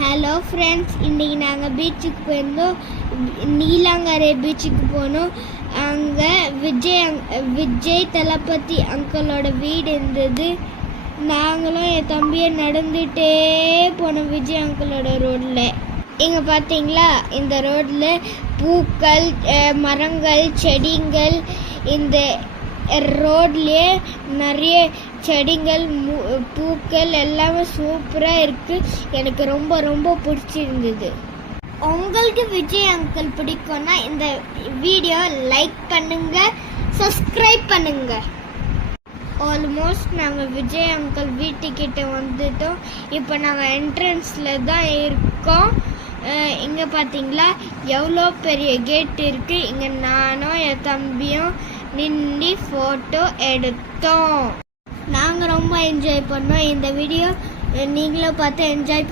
Hello friends, இன்றைக்கி நாங்கள் பீச்சுக்கு போயிருந்தோம். நீலாங்கரை பீச்சுக்கு போனோம். அங்கே விஜய் தளபதி அங்கிளோட வீடு இருந்தது. நாங்களும் என் தம்பியை நடந்துகிட்டே போனோம் விஜய் அங்கிளோட ரோட்டில். இங்கே பார்த்தீங்களா, இந்த ரோட்டில் பூக்கள், மரங்கள், செடிகள், இந்த ரோட்லேயே நிறைய செடிகள், பூக்கள் எல்லாமே சூப்பராக இருக்குது. எனக்கு ரொம்ப ரொம்ப பிடிச்சிருந்தது. உங்களுக்கு விஜய் அங்கிள் பிடிக்கும்னா இந்த வீடியோ லைக் பண்ணுங்க, சப்ஸ்கிரைப் பண்ணுங்க. ஆல்மோஸ்ட் நாங்கள் விஜய் அங்கிள் வீட்டுக்கிட்ட வந்துட்டோம். இப்போ நாங்கள் என்ட்ரன்ஸில் தான் இருக்கோம். இங்கே பார்த்தீங்களா எவ்வளோ பெரிய கேட் இருக்குது. இங்கே நானும் என் தம்பியும் நின்று ஃபோட்டோ எடுத்தோம். நாங்கள் ரொம்ப என்ஜாய் பண்ணோம். இந்த வீடியோ நீங்களும் பார்த்து என்ஜாய்